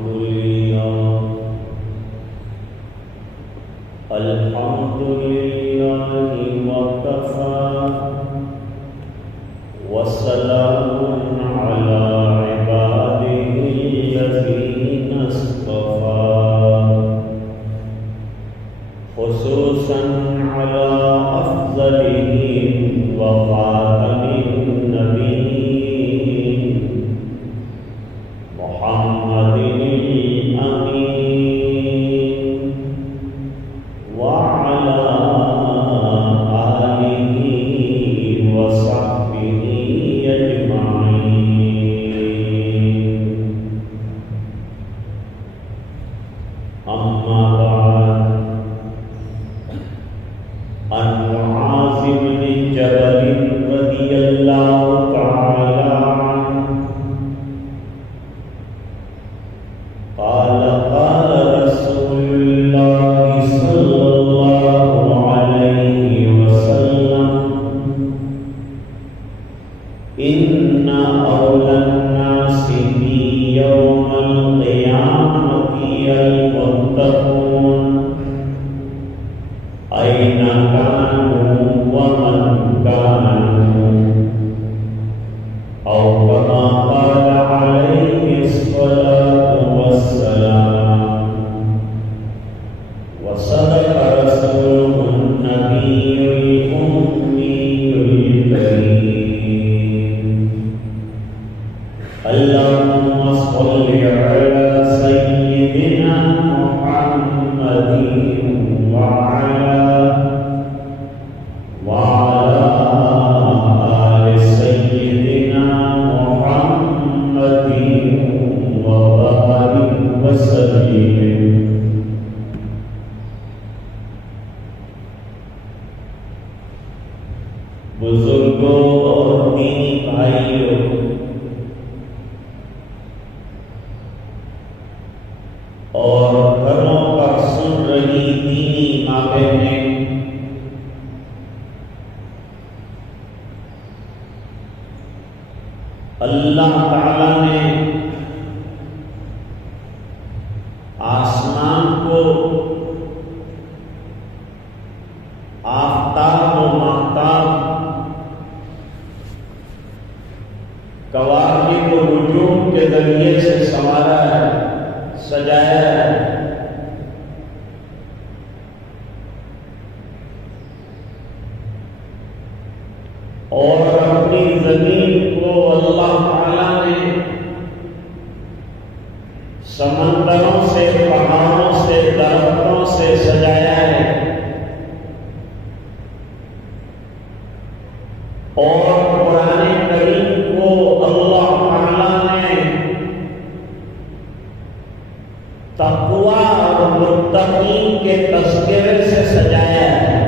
الحمد لله وكفى وسلام على عباده الذين اصطفى خصوصا على أفضلهم وخاتم النبيين محمد الأمين وعلى آله وصحبه أجمعين. أما بعد، عن معاذ بن جبل رضي الله تعالى عنه قال قال رسول الله صلى الله عليه وسلم: إن أولى الناس بي يوم القيامة المتقون أين كانوا ومن كانوا، أو كما قال عليه الصلاة والسلام. وصدق رسوله النبي الأمي الكريم. اللهم صل على سيدنا محمد وعلى آل سيدنا محمد وبارك وسلم. بزرگوں اور دینی بھائیوں، اور گھروں پر سن رہی دینی ماں بہنیں، اللہ تعالی نے آسمان کو آفتاب و ماہتاب، کواکب و نجوم کے ذریعے سے سنوارا ہے، سجایا ہے. اور اپنی زمین کو اللہ تعالی نے سمندروں سے، پہاڑوں سے، درختوں سے سجایا ہے. اور قرآن کریم کو اللہ تعالی نے تقویٰ اور متقین کے تذکرے سے سجایا ہے.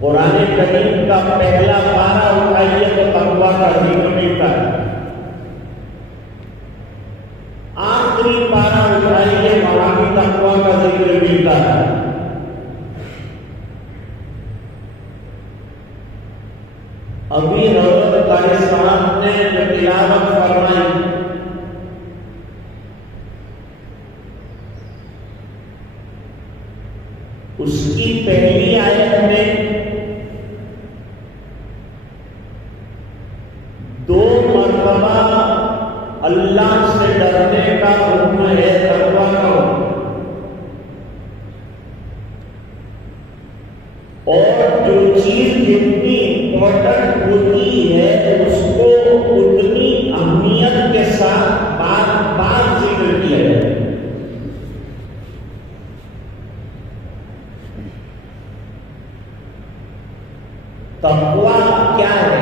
قرآن کریم کا پہلا پارہ اٹھائیے تو تقویٰ کا ذکر ملتا ہے. آخری پارہ اٹھائیے وہاں بھی تقویٰ کا ذکر ملتا ہے. ابھی حضرت قاری صاحب نے جو تلاوت فرمائی، اس کی پہلی آیت میں دو مرتبہ اللہ سے ڈرنے کا حکم ہے، تقویٰ کا حکم. اور جو چیز جتنی امپورٹنٹ ہوتی ہے اس کو اتنی اہمیت کے ساتھ بار بار ذکر کیا ہے. تقویٰ کیا ہے؟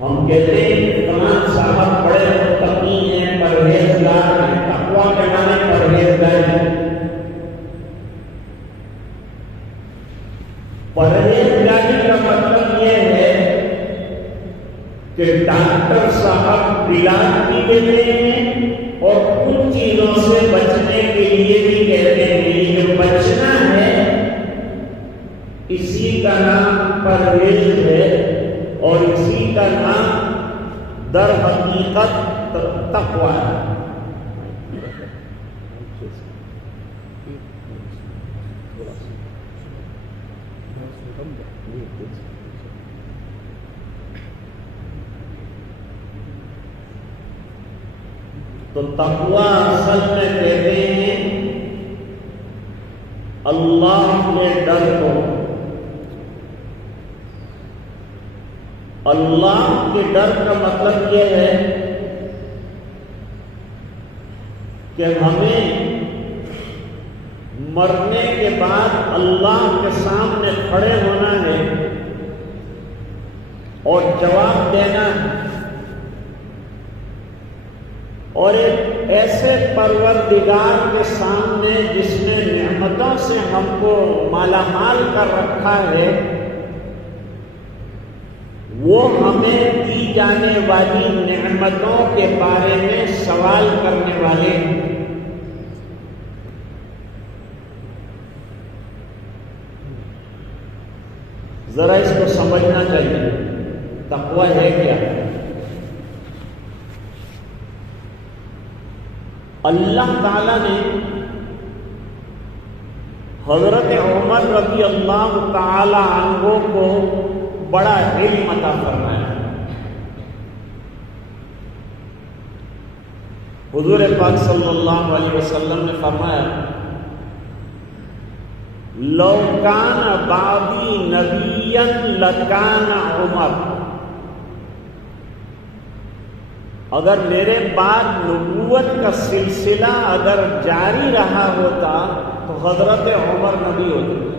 ہم کہتے ہیں فلاں صاحب بڑے متقی ہیں، پرہیزگار ہیں. تقویٰ کے معنی پرہیزگار ہیں. پرہیزگاری کا مطلب یہ ہے کہ ڈاکٹر صاحب علاج بھی دیتے ہیں اور کچھ چیزوں سے بچنے کے لیے بھی کہتے ہیں. یہ جو بچنا ہے اسی کا نام پرہیز ہے اور اسی کا نام در حقیقت تقویٰ ہے۔ تو تقویٰ اصل میں کہتے ہیں اللہ کے ڈر کو۔ اللہ کے ڈر کا مطلب یہ ہے کہ ہمیں مرنے کے بعد اللہ کے سامنے کھڑے ہونا ہے اور جواب دینا ہے، اور ایک ایسے پروردگار کے سامنے جس نے نعمتوں سے ہم کو مالا مال کر رکھا ہے، وہ ہمیں دی جانے والی نعمتوں کے بارے میں سوال کرنے والے ہیں۔ ذرا اس کو سمجھنا چاہیے، تقویٰ ہے کیا؟ اللہ تعالیٰ نے حضرت عمر رضی اللہ تعالی عنہ کو بڑا علم عطا فرمایا۔ حضور پاک صلی اللہ علیہ وسلم نے فرمایا، لو کان بعدی نبیا لکان عمر، اگر میرے بعد نبوت کا سلسلہ اگر جاری رہا ہوتا تو حضرت عمر نبی ہوتے۔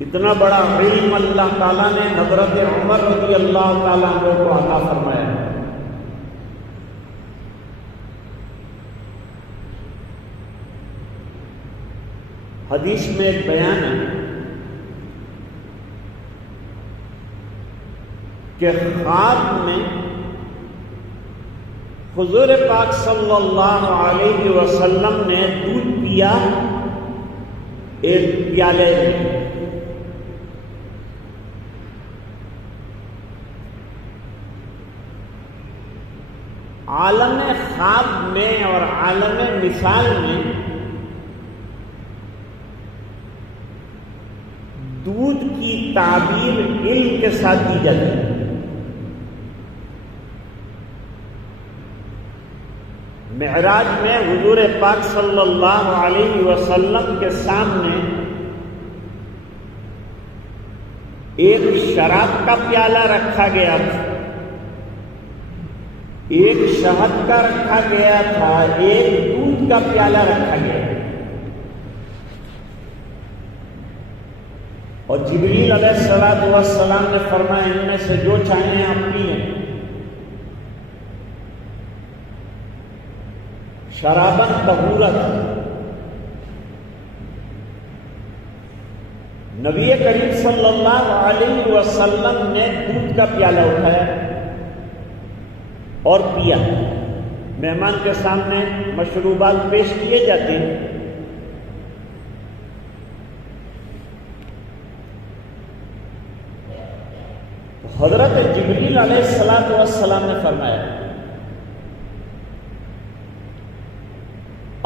اتنا بڑا علم اللہ تعالیٰ نے حضرت عمر رضی اللہ تعالیٰ عنہ کو عطا فرمایا۔ حدیث میں ایک بیان ہے کہ خواب میں حضور پاک صلی اللہ علیہ وسلم نے دودھ پیا ایک پیالے میں۔ عالم خواب میں اور عالم مثال میں دودھ کی تعبیر علم کے ساتھ دی جاتی ہے۔ معراج میں حضور پاک صلی اللہ علیہ وسلم کے سامنے ایک شراب کا پیالہ رکھا گیا تھا، ایک شہد کا رکھا گیا تھا، ایک دودھ کا پیالہ رکھا گیا تھا، اور جبریل علیہ السلام نے فرمایا ان میں سے جو چاہیں آپ پئیں۔ شرابن طہورت، نبی کریم صلی اللہ علیہ وسلم نے دودھ کا پیالہ اٹھایا اور پیا۔ مہمان کے سامنے مشروبات پیش کیے جاتے ہیں، حضرت جبریل علیہ السلام نے فرمایا،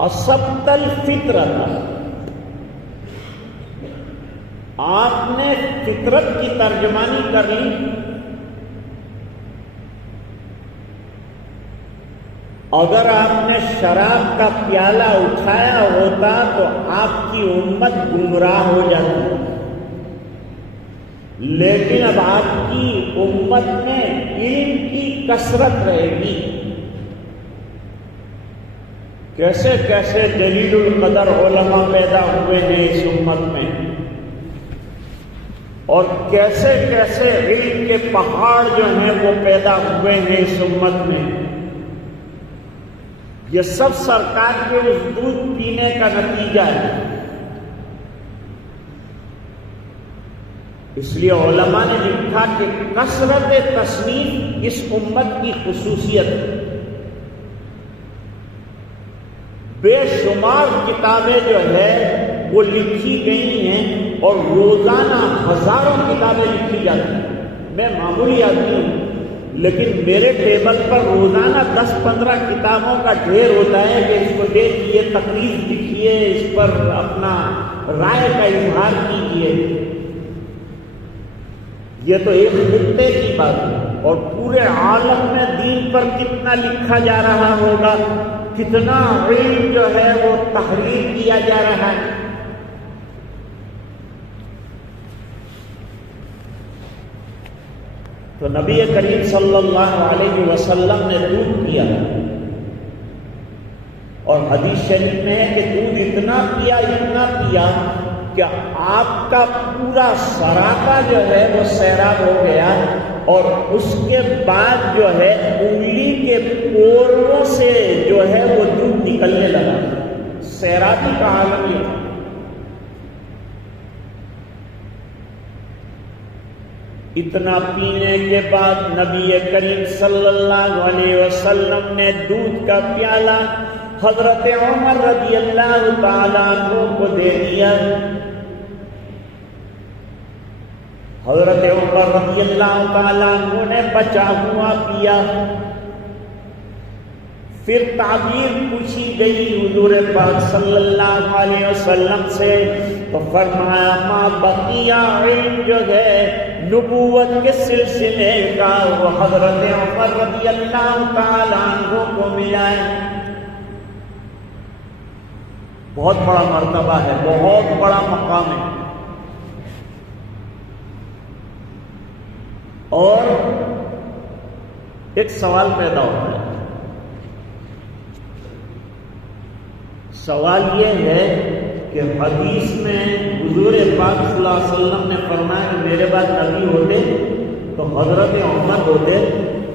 اصبت الفطرت، آپ نے فطرت کی ترجمانی کر لی۔ اگر آپ نے شراب کا پیالہ اٹھایا ہوتا تو آپ کی امت گمراہ ہو جاتی، لیکن اب آپ کی امت میں علم کی کثرت رہے گی۔ کیسے کیسے جلیل القدر علماء پیدا ہوئے ہیں اس امت میں، اور کیسے کیسے علم کے پہاڑ جو ہیں وہ پیدا ہوئے ہیں اس امت میں۔ یہ سب سرکار کے اس دودھ پینے کا نتیجہ ہے۔ اس لیے علماء نے لکھا کہ کثرت تصنیف اس امت کی خصوصیت ہے۔ بے شمار کتابیں جو ہے وہ لکھی گئی ہیں اور روزانہ ہزاروں کتابیں لکھی جاتی ہیں. میں معمولی آدمی ہوں لیکن میرے ٹیبل پر روزانہ 10-15 کتابوں کا ڈھیر ہوتا ہے کہ اس کو دیکھیے، تقریر لکھیے، اس پر اپنا رائے کا اظہار کیجیے. یہ تو ایک خطے کی بات ہے، اور پورے عالم میں دین پر کتنا لکھا جا رہا ہوگا، کتنا علم جو ہے وہ تحریر کیا جا رہا ہے. تو نبی کریم صلی اللہ علیہ وسلم نے دودھ پیا، اور حدیث شریف میں ہے کہ دودھ اتنا پیا کہ آپ کا پورا سراپا جو ہے وہ سیراب ہو گیا، اور اس کے بعد جو ہے انگلی کے پوروں سے جو ہے وہ دودھ نکلنے لگا. سیرابی کا عالم یہ تھا. اتنا پینے کے بعد نبی کریم صلی اللہ علیہ وسلم نے دودھ کا پیالہ حضرت عمر رضی اللہ تعالیٰ عنہ کو دے دیا. حضرت عمر رضی اللہ تعالیٰ عنہ نے بچا ہوا پیا. پھر تعبیر پوچھی گئی حضور پاک صلی اللہ علیہ وسلم سے، تو فرمایا ما بقیہ علم جو ہے نبوت کے سلسلے کا وہ حضرت عمر رضی اللہ تعالیٰ عنہ کو ملا ہے. بہت بڑا مرتبہ ہے، بہت بڑا مقام ہے. اور ایک سوال پیدا ہوتا ہے. سوال یہ ہے کہ حدیث میں حضور پاک صلی اللہ علیہ وسلم نے فرمایا کہ میرے بعد نبی ہوتے تو حضرت عمر ہوتے،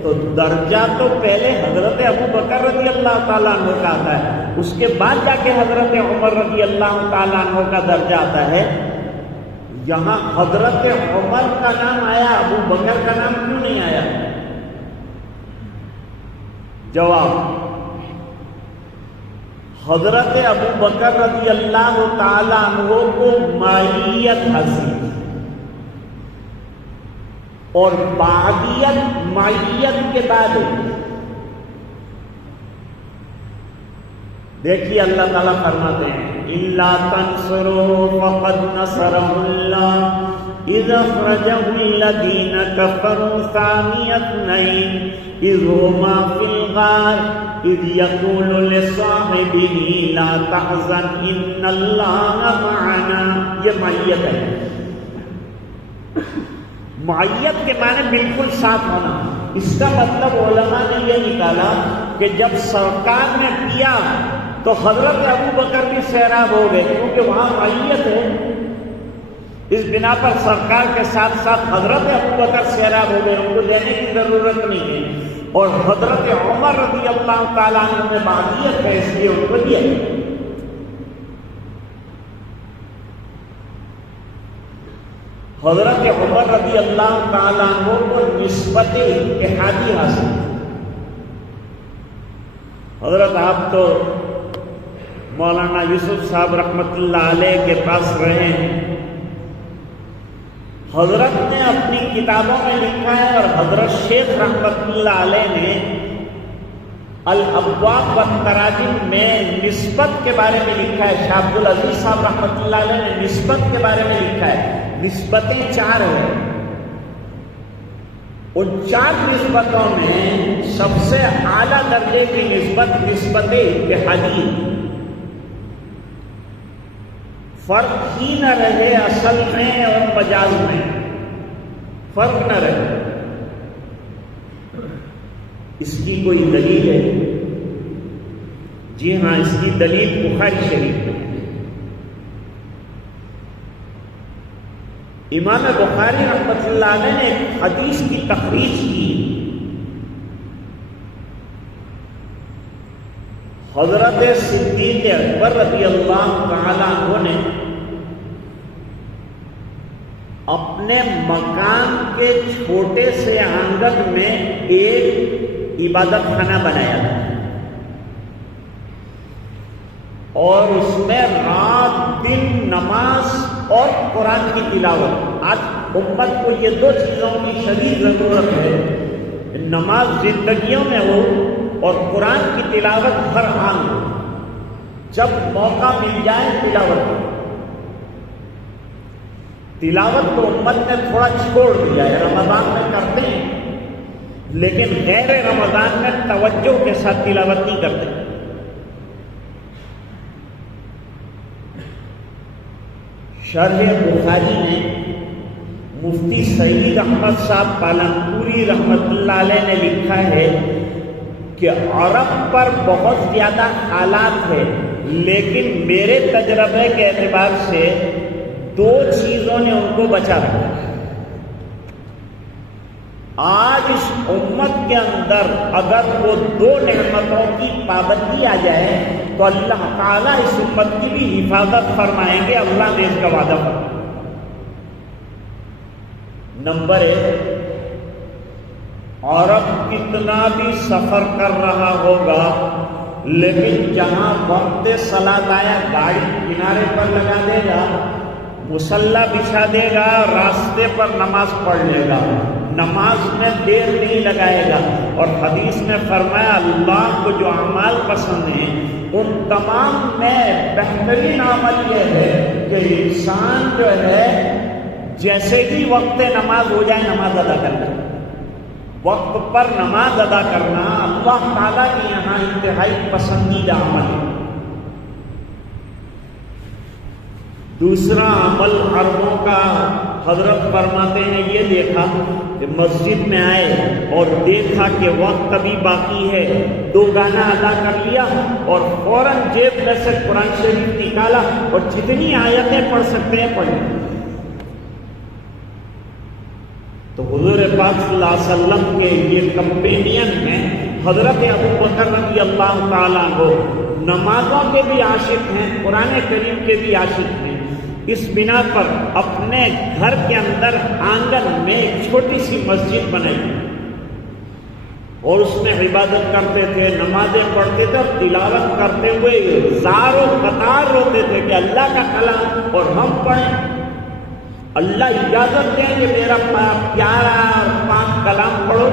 تو درجہ تو پہلے حضرت ابو بکر رضی اللہ تعالیٰ عنہ کا آتا ہے، اس کے بعد جا کے حضرت عمر رضی اللہ تعالیٰ عنہ کا درجہ آتا ہے. یہاں حضرت عمر کا نام آیا، ابو بکر کا نام کیوں نہیں آیا؟ جواب، حضرت ابو بکر رضی اللہ تعالیٰ عنہ کو مائیت حاصل، اور بعدیت مائیت کے بعد. دیکھیے اللہ تعالیٰ فرماتے ہیں إِلَّا تَنْصُرُوهُ فَقَدْ نَصَرَهُ اللَّهُ إِذْ أَخْرَجَهُ الَّذِينَ كَفَرُوا ثَانِيَ اثْنَيْنِ إِذْ هُمَا فِي الْغَارِ إِذْ يَقُولُ لِصَاحِبِهِ لَا تَحْزَنْ إِنَّ اللَّهَ مَعَنَا. یہ معیت ہے. معیت کے معنی بالکل ساتھ ہونا. اس کا مطلب علماء نے یہ نکالا کہ جب سرکار نے پیا تو حضرت ابو بکر بھی سیراب ہو گئے، کیونکہ وہاں معیت ہے. اس بنا پر سرکار کے ساتھ ساتھ حضرت ابو بکر سیراب ہو گئے، ان کو دینے کی ضرورت نہیں ہے. اور حضرت عمر رضی اللہ تعالیٰ عنہ میں بعدیت ہے، اس لیے ان کو دیا. حضرت عمر رضی اللہ تعالیٰ عنہ کو نسبت اتحادی حاصل. حضرت آپ تو مولانا یوسف صاحب رحمۃ اللہ علیہ کے پاس رہے ہیں. حضرت نے اپنی کتابوں میں لکھا ہے، اور حضرت شیخ رحمۃ اللہ علیہ نے الابواب والتراجم میں نسبت کے بارے میں لکھا ہے. شاہ عبد العزیز صاحب رحمۃ اللہ علیہ نے نسبت کے بارے میں لکھا ہے. نسبتیں 4 ہیں. ان 4 نسبتوں میں سب سے اعلیٰ درجے کی نسبت نسبت اتحادی. فرق ہی نہ رہے اصل میں اور مجاز میں، فرق نہ رہے. اس کی کوئی دلیل ہے؟ جی ہاں، اس کی دلیل بخاری شریف میں. امام بخاری رحمۃ اللہ علیہ نے ایک حدیث کی تخریج کی. حضرت صدیق اکبر رضی اللہ تعالیٰ عنہ نے اپنے مکان کے چھوٹے سے آنگن میں ایک عبادت خانہ بنایا تھا. اور اس میں رات دن نماز اور قرآن کی تلاوت. آج امت کو یہ دو چیزوں کی شدید ضرورت ہے، نماز زندگیوں میں ہو اور قرآن کی تلاوت ہر حال ہو. جب موقع مل جائے تلاوت ہو. تلاوت تو امت نے تھوڑا چھوڑ دیا ہے، رمضان میں کرتے ہیں لیکن غیر رمضان میں توجہ کے ساتھ تلاوت نہیں کرتے. شرح بخاری میں مفتی سعید احمد صاحب پالنپوری رحمت اللہ علیہ نے لکھا ہے کہ عرب پر بہت زیادہ حالات ہے، لیکن میرے تجربے کے اعتبار سے دو چیزوں نے ان کو بچا رکھا. آج اس امت کے اندر اگر وہ دو نعمتوں کی پابندی آ جائے تو اللہ تعالیٰ اس امت کی بھی حفاظت فرمائیں گے. اللہ نے اس کا وعدہ فرمایا. نمبر 1، عرب کتنا بھی سفر کر رہا ہوگا لیکن جہاں وقت صلاۃ آیا گاڑی کنارے پر لگا دے گا، مصلی بچھا دے گا، راستے پر نماز پڑھ لے گا، نماز میں دیر نہیں لگائے گا. اور حدیث میں فرمایا اللہ کو جو اعمال پسند ہیں ان تمام میں بہترین عمل یہ ہے کہ انسان جو ہے جیسے ہی وقت نماز ہو جائے نماز ادا کرنا. وقت پر نماز ادا کرنا اللہ تعالیٰ کے یہاں انتہائی پسندیدہ عمل ہے. دوسرا عمل عربوں کا حضرت فرماتے ہیں یہ دیکھا کہ مسجد میں آئے اور دیکھا کہ وقت ابھی باقی ہے، 2 گانا ادا کر لیا اور فوراً جیب میں سے قرآن شریف نکالا اور جتنی آیتیں پڑھ سکتے ہیں پڑھ لی. تو حضور پاک صلی اللہ علیہ وسلم کے یہ کمپینین ہیں حضرت ابوبکر رضی اللہ تعالیٰ عنہ، نمازوں کے بھی عاشق ہیں، قرآن کریم کے بھی عاشق ہیں. اس بنا پر اپنے گھر کے اندر آنگن میں ایک چھوٹی سی مسجد بنائی اور اس میں عبادت کرتے تھے، نمازیں پڑھتے تھے اور تلاوت کرتے ہوئے زار و قطار روتے تھے کہ اللہ کا کلام اور ہم پڑھیں. اللہ اجازت دیں کہ میرا پیارا اور پاک کلام پڑھو.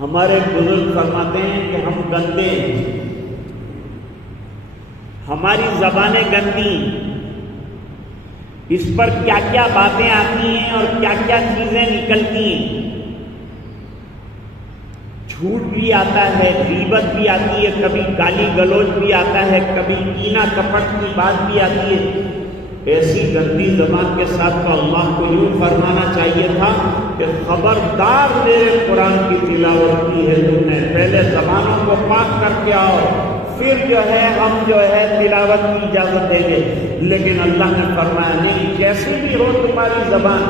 ہمارے بزرگ فرماتے ہیں کہ ہم گندے ہیں، ہماری زبانیں گندی، اس پر کیا کیا باتیں آتی ہیں اور کیا کیا چیزیں نکلتی ہیں. جھوٹ بھی آتا ہے، غیبت بھی آتی ہے، کبھی گالی گلوچ بھی آتا ہے، کبھی کینہ کپٹ کی بات بھی آتی ہے. ایسی گندی زبان کے ساتھ تو اللہ کو یوں فرمانا چاہیے تھا کہ خبردار میرے قرآن کی تلاوت کی ہے تم نے، پہلے زبانوں کو پاک کر کے آؤ، پھر جو ہے ہم جو ہے تلاوت کی اجازت دیں گے. لیکن اللہ نے فرمایا نہیں، جیسی بھی ہو تمہاری زبان،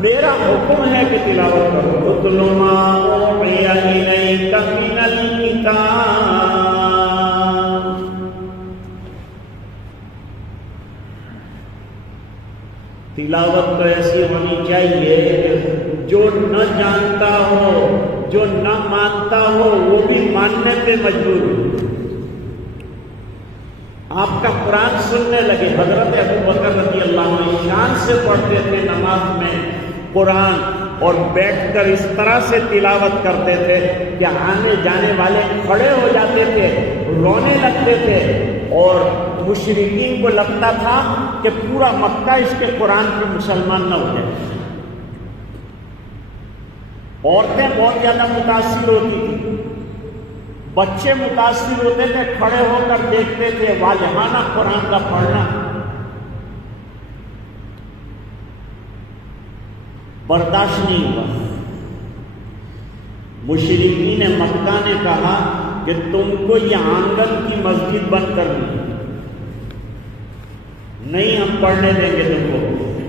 میرا حکم ہے کہ تلاوت کرو. اتل ما اوحی الیک من الکتاب. تلاوت تو ایسی ہونی چاہیے کہ جو نہ جانتا ہو، جو نہ مانتا ہو، وہ بھی ماننے پہ مجبور ہو. آپ کا قرآن سننے لگے. حضرت ابوبکر رضی اللہ عنہ شان سے پڑھتے تھے نماز میں قرآن اور بیٹھ کر اس طرح سے تلاوت کرتے تھے کہ آنے جانے والے کھڑے ہو جاتے تھے، رونے لگتے تھے اور مشرکین کو لگتا تھا کہ پورا مکہ اس کے قرآن پہ مسلمان نہ ہو جائے. عورتیں بہت زیادہ متاثر ہوتی تھیں، بچے متاثر ہوتے تھے، کھڑے ہو کر دیکھتے تھے واجبانہ قرآن کا پڑھنا. برداشت نہیں ہوا. مشرکین مکہ نے کہا کہ تم کو یہ آنگن کی مسجد بند کرنی نہیں، ہم پڑھنے دیں گے تم کو،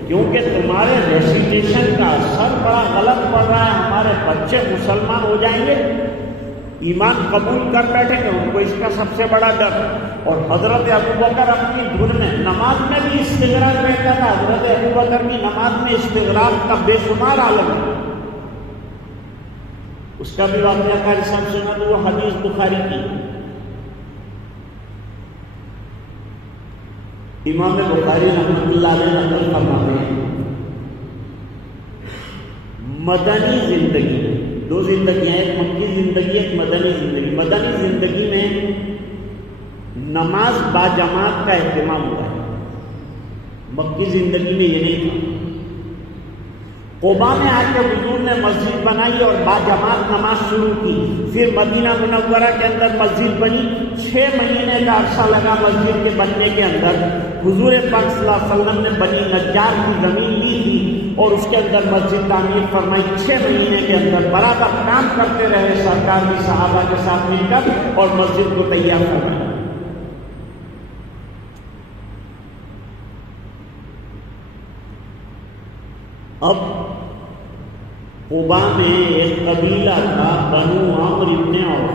کیونکہ تمہارے ریسیٹیشن کا اثر بڑا غلط پڑ رہا ہے. ہمارے بچے مسلمان ہو جائیں گے، ایمان قبول کر بیٹھیں گے، ان کو اس کا سب سے بڑا ڈر. اور حضرت ابوبکر اپنی دھن میں نماز میں بھی استغراق رہتا تھا. حضرت ابوبکر کی نماز میں استغراق کا بے شمار عالم ہے. اس کا بھی واقعہ قاری صاحب سنا تو وہ حدیث بخاری کی. امام بخاری رحمۃ اللہ علیہ نقل فرماتے ہیں مدنی زندگی میں دو زندگیاں، ایک مکی زندگی، ایک مدنی زندگی۔ مدنی زندگی میں نماز باجماعت کا اہتمام ہوتا ہے، مکی زندگی میں یہ نہیں تھا۔ قباء میں آ کے حضور نے مسجد بنائی اور باجماعت نماز شروع کی، پھر مدینہ منورہ کے اندر مسجد بنی۔ 6 مہینے کا عرصہ لگا مسجد کے بننے کے اندر۔ حضور پاک صلی اللہ علیہ وسلم نے بنی نجار کی زمین لی تھی اور اس کے اندر مسجد تعمیر فرمائی۔ 6 مہینے کے اندر برابر کام کرتے رہے سرکار بھی صحابہ کے ساتھ مل کر اور مسجد کو تیار فرمائی۔ اب قباء میں ایک قبیلہ تھا بنو عمرو بن عوف۔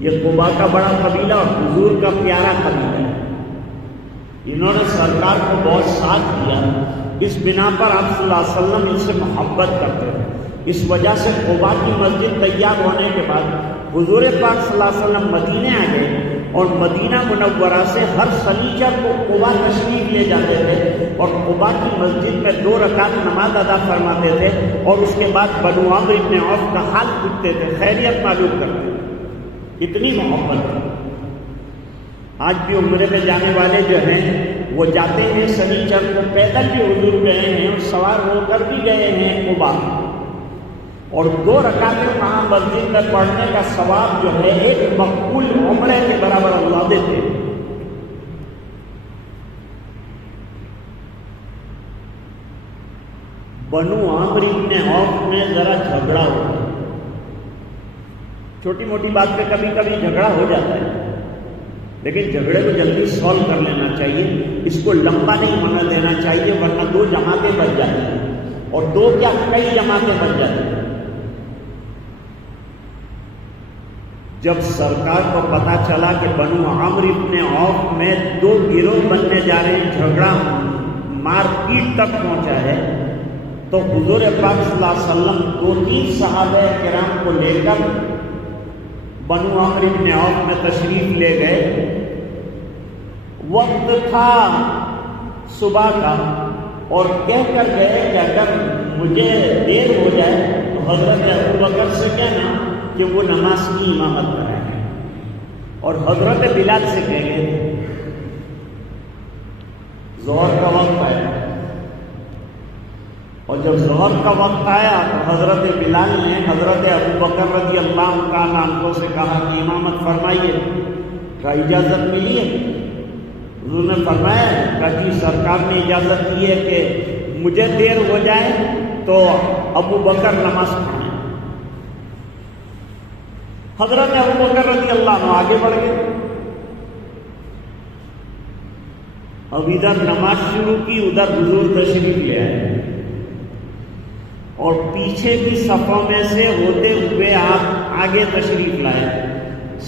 یہ قباء کا بڑا قبیلہ اور حضور کا پیارا قبیلہ ہے۔ انہوں نے سرکار کو بہت ساتھ دیا، اس بنا پر آپ صلی اللہ علیہ وسلم ان سے محبت کرتے تھے۔ اس وجہ سے قباء کی مسجد تیار ہونے کے بعد حضور پاک صلی اللہ علیہ وسلم مدینے آ گئے اور مدینہ منورہ سے ہر سنیچر کو قباء تشریف لے جاتے تھے اور قباء کی مسجد میں 2 رکعت نماز ادا فرماتے تھے اور اس کے بعد بنو عمرو بن عوف کا حال پوچھتے تھے، خیریت معلوم کرتے تھے۔ اتنی محبت ہے۔ آج بھی عمرے میں جانے والے جو ہیں وہ جاتے ہیں سنیچر کو، پیدل بھی حضور گئے ہیں اور سوار ہو کر بھی گئے ہیں قباء، اور 2 رکعتیں وہاں مسجد میں پڑھنے کا ثواب جو ہے ایک مقبول عمرے کے برابر اللہ دیتے ہیں۔ بنو عمرو بن عوف میں ذرا جھگڑا ہو گیا، چھوٹی موٹی بات پہ کبھی کبھی جھگڑا ہو جاتا ہے، لیکن جھگڑے کو جلدی سالو کر لینا چاہیے، اس کو لمبا نہیں ہونے دینا چاہیے، ورنہ 2 جماعتیں بن جاتی ہیں، اور 2 کیا کئی جماعتیں بن جاتی ہیں۔ جب سرکار کو پتا چلا کہ بنو عمرو بن عوف میں 2 گروہ بننے جا رہے ہیں، جھگڑا مار پیٹ تک پہنچا ہے، تو حضور پاک صلی اللہ علیہ وسلم 2-3 صحابہ کرام کو لے کر بنو عمرو بن عوف میں تشریف لے گئے۔ وقت تھا صبح کا اور کہہ کر گئے کہ اگر مجھے دیر ہو جائے تو حضرت ابوبکر سے کہنا کہ وہ نماز کی امامت کرائیں، اور حضرت بلال سے کہہ گئے ظہر کا وقت آیا، اور جب ظہر کا وقت آیا تو حضرت بلال نے حضرت ابوبکر رضی اللہ تعالیٰ عنہ سے کہا کہ امامت فرمائیے، کا اجازت ملی ہے؟ حضور نے فرمایا کہ جی سرکار نے اجازت دی ہے کہ مجھے دیر ہو جائے تو ابوبکر نماز پڑھیں۔ حضرت ابوبکر رضی اللہ عنہ آگے بڑھ گئے، اب ادھر نماز شروع کی، ادھر حضور تشریف لے آئے، اور پیچھے کی صفوں میں سے ہوتے ہوئے آپ آگے تشریف لائے۔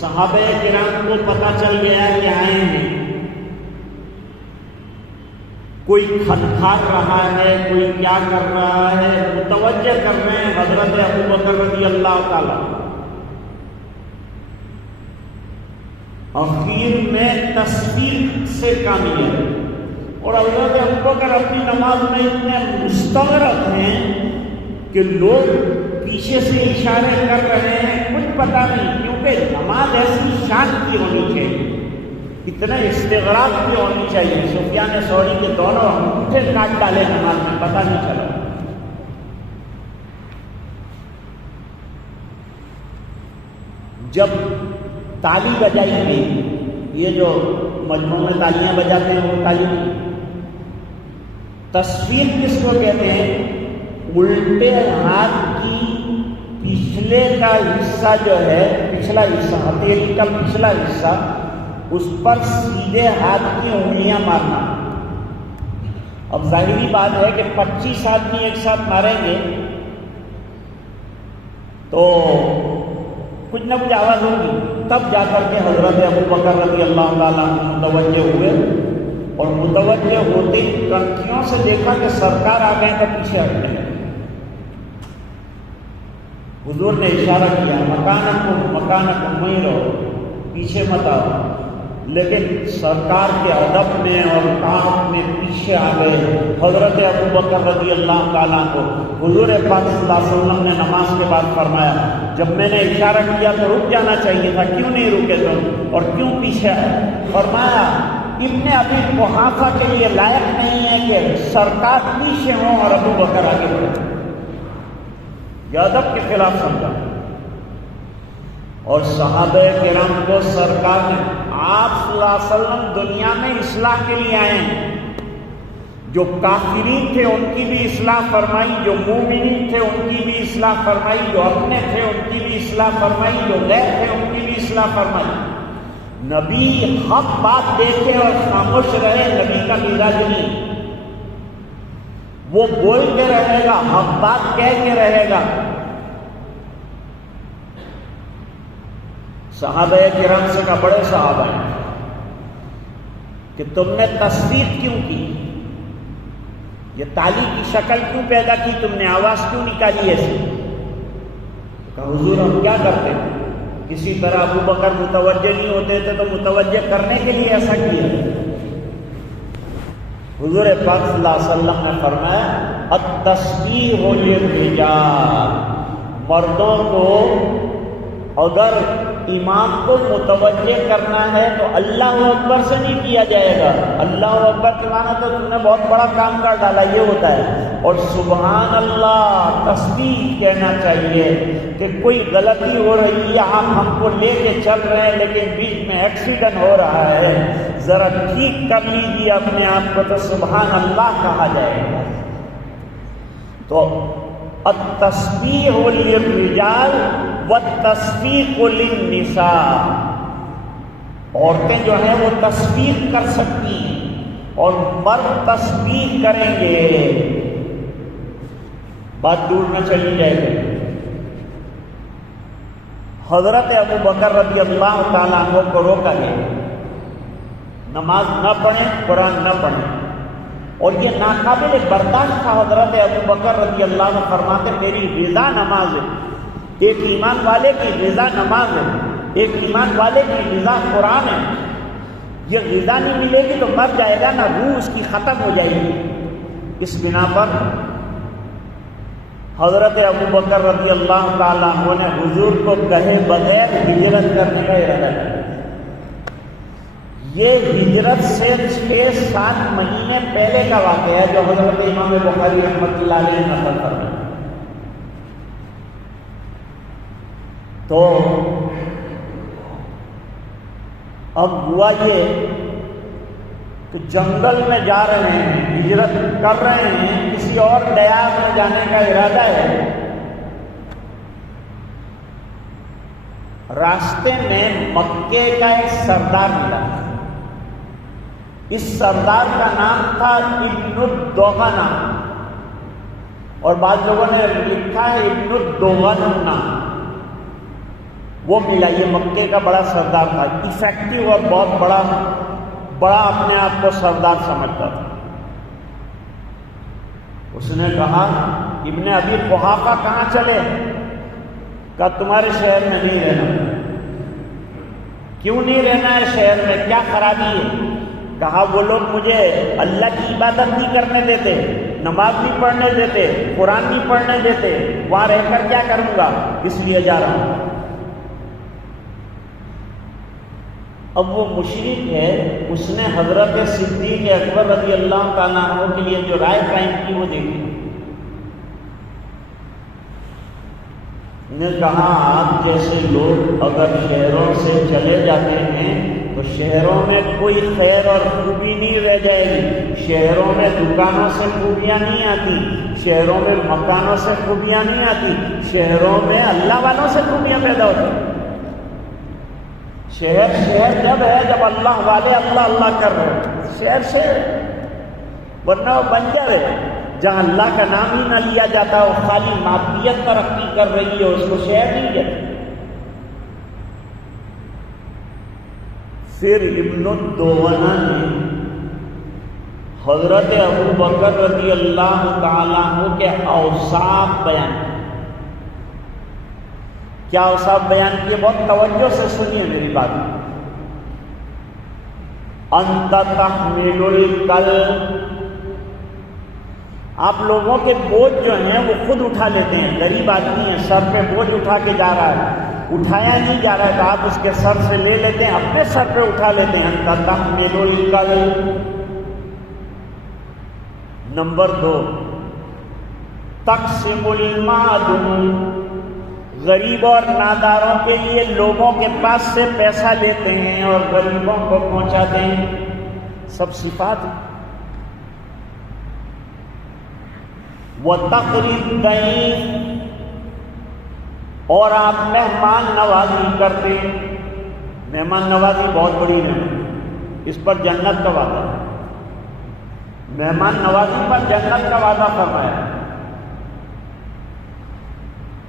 صحابہ کرام کو پتہ چل گیا کہ آئے ہیں، کوئی کھٹکھاٹ رہا ہے، کوئی کیا کر رہا ہے، متوجہ کر رہے ہیں حضرت ابوبکر رضی اللہ تعالی۔ اخیر میں تصویر سے کامیاب، اور حضرت ابوبکر اپنی نماز میں اتنے مستغرق ہیں کہ لوگ پیچھے سے اشارے کر رہے ہیں، کچھ پتہ نہیں، کیونکہ نماز ایسی شان کی ہونی چاہیے، اتنے استغراق کی ہونی چاہیے۔ سفیان ثوری کے دونوں انگوٹھے کاٹ ڈالے نماز میں، پتہ نہیں چلا۔ جب تالی بجائی گئی، یہ جو مجموعوں میں تالیاں بجاتے ہیں وہ تالی نہیں، تصویر کس کو کہتے ہیں؟ الٹے ہاتھ کی پچھلے کا حصہ جو ہے، پچھلا حصہ ہتھیلی کا پچھلا حصہ، اس پر سیدھے ہاتھ کی انگلیاں مارنا۔ اب ظاہری بات ہے کہ 25 آدمی ایک ساتھ ماریں گے تو کچھ نہ کچھ آواز ہوگی، تب جا کر کے حضرت ابوبکر رضی اللہ تعالیٰ متوجہ ہوئے، اور متوجہ ہوتے کنکھیوں سے دیکھا کہ سرکار آ گئے تو پیچھے ہٹ گئے۔ حضور نے اشارہ کیا، مکانکم وہیں رہو، پیچھے مت آؤ۔ لیکن سرکار کے ادب میں اور طاعت میں پیچھے آ گئے۔ حضرت ابوبکر رضی اللہ تعالیٰ کو حضور پاک صلی اللہ علیہ وسلم نے نماز کے بعد فرمایا، جب میں نے اشارہ کیا تو رک جانا چاہیے تھا، کیوں نہیں رکے تم اور کیوں پیچھے آئے؟ فرمایا ابن ابی قحافہ کے لیے لائق نہیں ہے کہ سرکار پیچھے ہوں اور ابوبکر آگے بڑھے۔ یہ ادب کے خلاف سمجھا۔ اور صحابہ کرام کو سرکار نے، آپ صلی اللہ علیہ وسلم دنیا میں اصلاح کے لیے آئے ہیں، جو کافرین تھے ان کی بھی اصلاح فرمائی، جو مومنین تھے ان کی بھی اصلاح فرمائی، جو اپنے تھے ان کی بھی اصلاح فرمائی، جو غیر تھے ان کی بھی اصلاح فرمائی۔ نبی حق بات دیکھے اور خاموش رہے، نبی کا مزاج نہیں، وہ بولتے رہے گا، حق بات کہہ کے رہے گا۔ صحابہ کرام سے کہا، بڑے صحابہ ہیں، کہ تم نے تصدیق کیوں کی؟ یہ تالی کی شکل کیوں پیدا کی؟ تم نے آواز کیوں نکالی ایسی؟ کہا حضور ہم کیا کرتے ہیں؟ کسی طرح ابوبکر متوجہ نہیں ہوتے تھے تو متوجہ کرنے کے لیے ایسا کیا۔ حضور پاک صلی اللہ علیہ وسلم نے فرمایا، التسبیح للرجال، مردوں کو اگر امام کو متوجہ کرنا ہے تو اللہ اکبر سے نہیں کیا جائے گا۔ اللہ اکبر کے معنی تو تم نے بہت بڑا کام کر ڈالا، یہ ہوتا ہے۔ اور سبحان اللہ تسبیح کہنا چاہیے کہ کوئی غلطی ہو رہی ہے، آپ ہم کو لے کے چل رہے ہیں لیکن بیچ میں ایکسیڈنٹ ہو رہا ہے، ذرا ٹھیک کر لیجیے اپنے آپ کو، تو سبحان اللہ کہا جائے گا۔ تو التسبیح للرجال والتسبیح للنساء، عورتیں جو ہیں وہ تسبیح کر سکتی ہیں اور مرد تسبیح کریں گے۔ بات دور نہ چلی جائے گی۔ حضرت ابوبکر رضی اللہ تعالیٰ عنہ کو روکا گیا، نماز نہ پڑھیں، قرآن نہ پڑھیں، اور یہ ناقابل برداشت تھا۔ حضرت ابوبکر رضی اللہ عنہ فرماتے میری رضا نماز ہے، ایک ایمان والے کی رضا نماز ہے، ایک ایمان والے کی رضا قرآن ہے۔ یہ رضا نہیں ملے گی تو مر جائے گا، نہ روح اس کی ختم ہو جائے گی۔ اس بنا پر حضرت ابوبکر رضی اللہ تعالیٰ عنہ نے حضور کو کہے بغیر ہجرت کرنے کا ارادہ کیا۔ یہ ہجرت سے 6-7 مہینے پہلے کا واقعہ ہے، جو حضرت امام بخاری رحمۃ اللہ علیہ نے نقل فرمایا۔ تو اب ہوا یہ کہ جنگل میں جا رہے ہیں، ہجرت کر رہے ہیں، کسی اور دیار میں جانے کا ارادہ ہے۔ راستے میں مکے کا ایک سردار ملا، اس سردار کا نام تھا ابن الدوغنہ، اور بعض لوگوں نے لکھا ہے ابن الدوغنہ۔ وہ ملا، یہ مکے کا بڑا سردار تھا، افیکٹو اور بہت بڑا اپنے آپ کو سردار سمجھتا تھا۔ اس نے کہا ابن ابی قحافہ کہاں چلے؟ کہا تمہارے شہر میں نہیں رہنا۔ کیوں نہیں رہنا ہے شہر میں، کیا خرابی ہے؟ کہا وہ لوگ مجھے اللہ کی عبادت نہیں کرنے دیتے، نماز نہیں پڑھنے دیتے، قرآن نہیں پڑھنے دیتے، وہاں رہ کر کیا کروں گا، اس لیے جا رہا ہوں۔ اب وہ مشرک ہے، اس نے حضرت صدیق اکبر رضی اللہ تعالیٰ عنہ کے لیے جو رائے قائم کی وہ دیکھی۔ نے کہا آپ جیسے لوگ اگر شہروں سے چلے جاتے ہیں تو شہروں میں کوئی خیر اور خوبی نہیں رہ جائے گی، شہروں میں دکانوں سے خوبیاں نہیں آتی، شہروں میں مکانوں سے خوبیاں نہیں آتی، شہروں میں اللہ والوں سے خوبیاں پیدا ہوتی۔ شہر جب ہے جب اللہ والے اللہ اللہ کر رہے ہیں، شہر ورنہ وہ بنجر ہے جہاں اللہ کا نام ہی نہ لیا جاتا، وہ خالی مادیت ترقی کر رہی ہے، اس کو شہر نہیں کہتے۔ پھر ابن الدوغنہ نے حضرت ابوبکر رضی اللہ تعالیٰ عنہ کے اوصاف بیان کیے۔ کیا اوصاف بیان کیے؟ بہت توجہ سے سنیے میری بات۔ انت تحمل الکل، آپ لوگوں کے بوجھ جو ہیں وہ خود اٹھا لیتے ہیں. غریب آدمی ہے، سر پہ بوجھ اٹھا کے جا رہا ہے، اٹھایا نہیں جا رہا ہے تو آپ اس کے سر سے لے لیتے ہیں، اپنے سر پہ اٹھا لیتے ہیں. انت تحمل الکل. نمبر 2، تقسم المعدوم، غریب اور ناداروں کے لیے لوگوں کے پاس سے پیسہ لیتے ہیں اور غریبوں کو پہنچاتے ہیں. سب صفات. وتقری الضیف، اور آپ مہمان نوازی کرتے ہیں. مہمان نوازی بہت بڑی نعمت، اس پر جنت کا وعدہ ہے. مہمان نوازی پر جنت کا وعدہ فرمایا.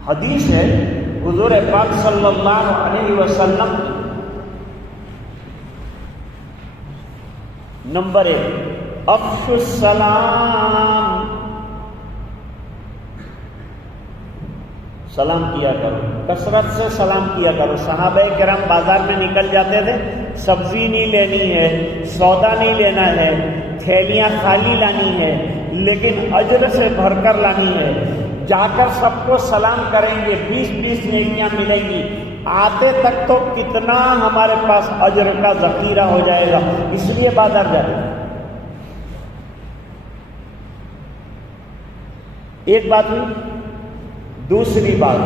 حدیث ہے حضور پاک صلی اللہ علیہ وسلم. نمبر 1، افشوا السلام، سلام کیا کرو، کثرت سے سلام کیا کرو. صحابہ کرام بازار میں نکل جاتے تھے، سبزی نہیں لینی ہے، سودا نہیں لینا ہے، تھیلیاں خالی لانی ہے، لیکن اجر سے بھر کر لانی ہے. جا کر سب کو سلام کریں گے، 20 نیکیاں ملیں گی. آتے تک تو کتنا ہمارے پاس اجر کا ذخیرہ ہو جائے گا، اس لیے بازار جاتے ہیں. ایک بات ہوئی. دوسری بات،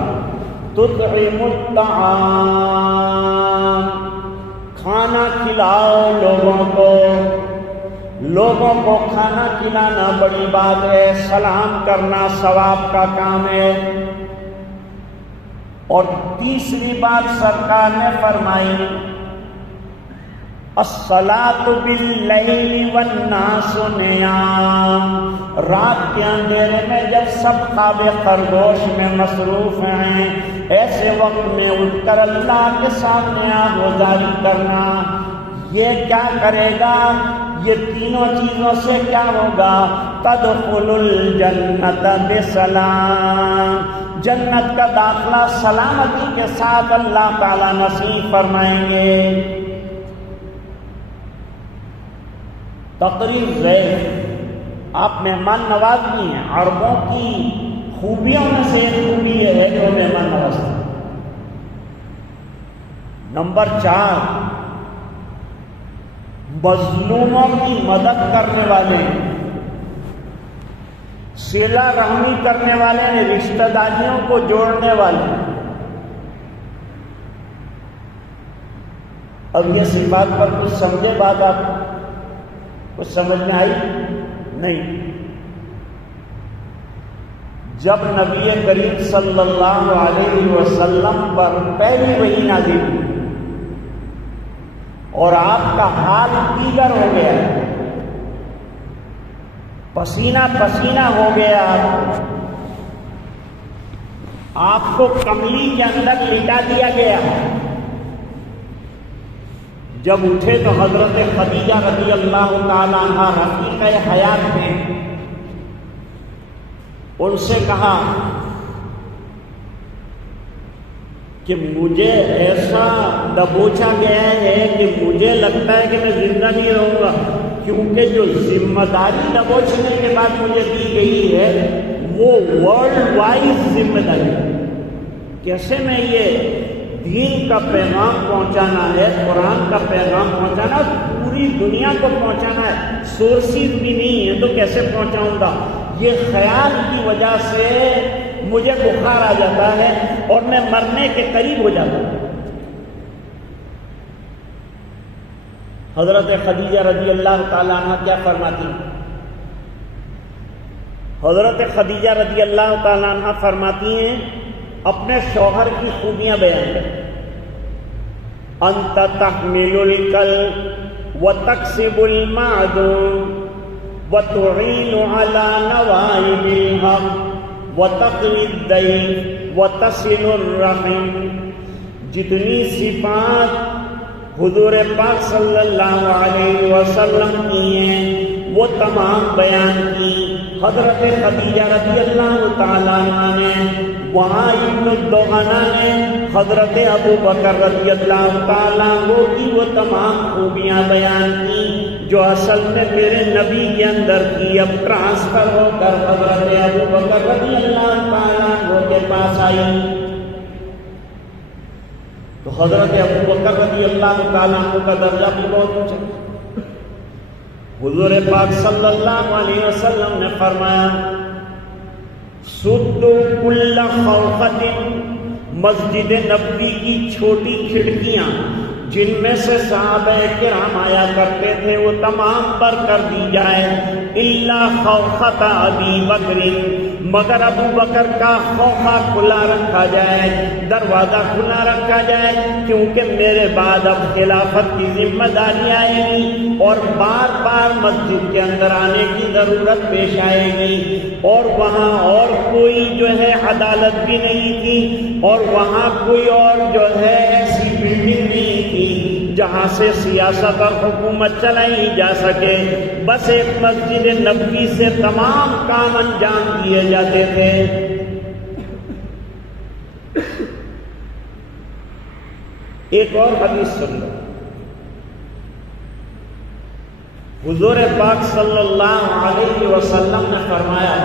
تطعم الطعام، کھانا کھلاؤ لوگوں کو کھانا کھلانا بڑی بات ہے. سلام کرنا ثواب کا کام ہے. اور تیسری بات سرکار نے فرمائی، الصلاۃ باللیل والناس نیام، رات کے اندھیرے میں جب سب خواب خرگوش میں مصروف ہیں، ایسے وقت میں اٹھ کر اللہ کے سامنے آہوازی کرنا. یہ کیا کرے گا؟ یہ تینوں چیزوں سے کیا ہوگا؟ تدخل الجنت بسلام، جنت کا داخلہ سلامتی کے ساتھ اللہ تعالی نصیب فرمائیں گے. تقریر ضیف، آپ مہمان نواز بھی ہیں. عربوں کی خوبیوں میں سے ایک خوبی یہ ہے جو مہمان نواز ہے. نمبر 4، مظلوموں کی مدد کرنے والے، صلہ رحمی کرنے والے، رشتہ داریوں کو جوڑنے والے. اب یہ صفات پر کچھ سمجھے بات؟ آپ کچھ سمجھ میں آئی؟ نہیں. جب نبی کریم صلی اللہ علیہ وسلم پر پہلی وحی نازل ہوئی اور آپ کا حال دیگر ہو گیا، پسینہ پسینہ ہو گیا، آپ کو کملی کے اندر لٹا دیا گیا. جب اٹھے تو حضرت خدیجہ رضی اللہ تعالیٰ عنہا رفیقہ حیات تھے. ان سے کہا کہ مجھے ایسا دبوچا گیا ہے کہ مجھے لگتا ہے کہ میں زندہ نہیں رہوں گا، کیونکہ جو ذمہ داری دبوچنے کے بعد مجھے دی گئی ہے وہ ورلڈ وائڈ ذمہ داری ہے. کیسے میں یہ دین کا پیغام پہنچانا ہے، قرآن کا پیغام پہنچانا، پوری دنیا کو پہنچانا ہے، سورسز بھی نہیں ہے تو کیسے پہنچاؤں گا؟ یہ خیال کی وجہ سے مجھے بخار آ جاتا ہے اور میں مرنے کے قریب ہو جاتا ہوں. حضرت خدیجہ رضی اللہ تعالیٰ عنہ کیا فرماتی ہیں؟ حضرت خدیجہ رضی اللہ تعالیٰ عنہ فرماتی ہیں، اپنے شوہر کی خوبیاں بیان کریں. انت تحمل الکل وتکسب المعدوم وتعین علی نوائب الحق وتقری الضیف وتصل الرحم. جتنی صفات حضور پاک صلی اللہ علیہ وسلم کی ہیں وہ تمام بیان کی. حضرت خدیجہ رضی اللہ تعالیٰ عنہ نے وہاں ابن الدغنہ نے حضرت ابو بکر رضی اللہ تعالیٰ عنہ کی وہ تمام خوبیاں بیان کی جو اصل میں میرے نبی کے اندر کی، اب ٹرانسفر ہو کر حضرت ابو بکر رضی اللہ تعالیٰ عنہ کے پاس آئی۔ تو حضرت ابو بکر رضی اللہ تعالیٰ عنہ کا درجہ بھی بہت اونچا۔ حضور پاک صلی اللہ علیہ وسلم نے فرمایا سدو کل خوخت، مسجد نبوی کی چھوٹی کھڑکیاں جن میں سے صحابہ کرام آیا کرتے تھے وہ تمام پر کر دی جائے، الا خوخت ابی بکر، مگر ابو بکر کا خوخہ کھلا رکھا جائے، دروازہ کھلا رکھا جائے، کیونکہ میرے بعد اب خلافت کی ذمہ داری آئے گی اور بار بار مسجد کے اندر آنے کی ضرورت پیش آئے گی، اور وہاں اور کوئی جو ہے عدالت بھی نہیں تھی، اور وہاں کوئی اور جو ہے ایسی بلڈنگ نہیں تھی جہاں سے سیاست اور حکومت چلائی جا سکے، بس ایک مسجد نبوی سے تمام کام انجام دیے جاتے تھے۔ ایک اور حدیث سن لو، حضور پاک صلی اللہ علیہ وسلم نے فرمایا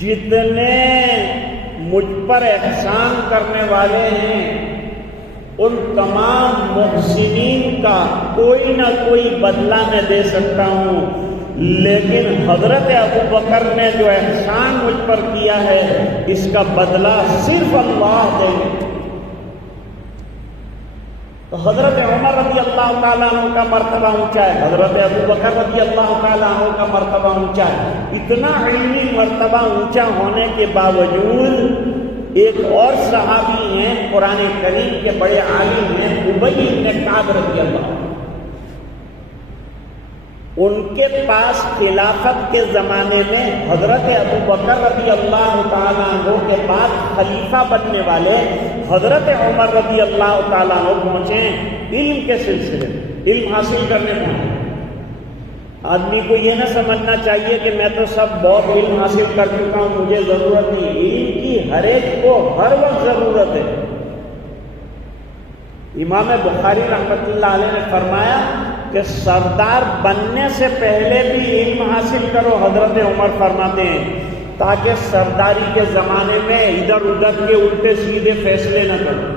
جتنے مجھ پر احسان کرنے والے ہیں ان تمام محسنین کا کوئی نہ کوئی بدلہ میں دے سکتا ہوں، لیکن حضرت ابو بکر نے جو احسان مجھ پر کیا ہے اس کا بدلہ صرف اللہ دے گا۔ تو حضرت عمر رضی اللہ تعالیٰ عنہ کا مرتبہ اونچا ہے، حضرت ابو بکر رضی اللہ تعالیٰ عنہ کا مرتبہ اونچا ہے، اتنا علمی مرتبہ اونچا ہونے کے باوجود ایک اور صحابی ہیں قرآن کریم کے بڑے عالم ہیں ابی بن کعب رضی اللہ عنہ، ان کے پاس خلافت کے زمانے میں حضرت ابو بکر رضی اللہ تعالیٰ عنہ کے بعد خلیفہ بننے والے حضرت عمر رضی اللہ تعالیٰ عنہ پہنچے علم کے سلسلے میں، علم حاصل کرنے پہنچے۔ آدمی کو یہ نہ سمجھنا چاہیے کہ میں تو سب بہت علم حاصل کر چکا ہوں مجھے ضرورت نہیں، علم کی ہر ایک کو ہر وقت ضرورت ہے۔ امام بخاری رحمۃ اللہ علیہ نے فرمایا کہ سردار بننے سے پہلے بھی علم حاصل کرو، حضرت عمر فرماتے ہیں، تاکہ سرداری کے زمانے میں ادھر ادھر کے الٹے سیدھے فیصلے نہ کرو۔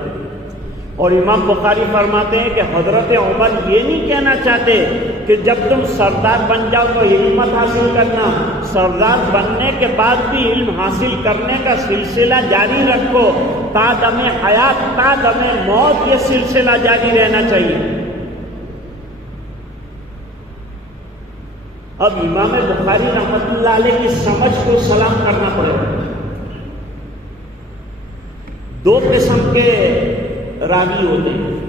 اور امام بخاری فرماتے ہیں کہ حضرت عمر یہ نہیں کہنا چاہتے کہ جب تم سردار بن جاؤ تو علم حاصل کرنا، سردار بننے کے بعد بھی علم حاصل کرنے کا سلسلہ جاری رکھو، تا دم حیات تا دم موت یہ سلسلہ جاری رہنا چاہیے۔ اب امام بخاری رحمۃ اللہ علیہ کی سمجھ کو سلام کرنا پڑے گا۔ دو قسم کے راوی ہوتے ہیں،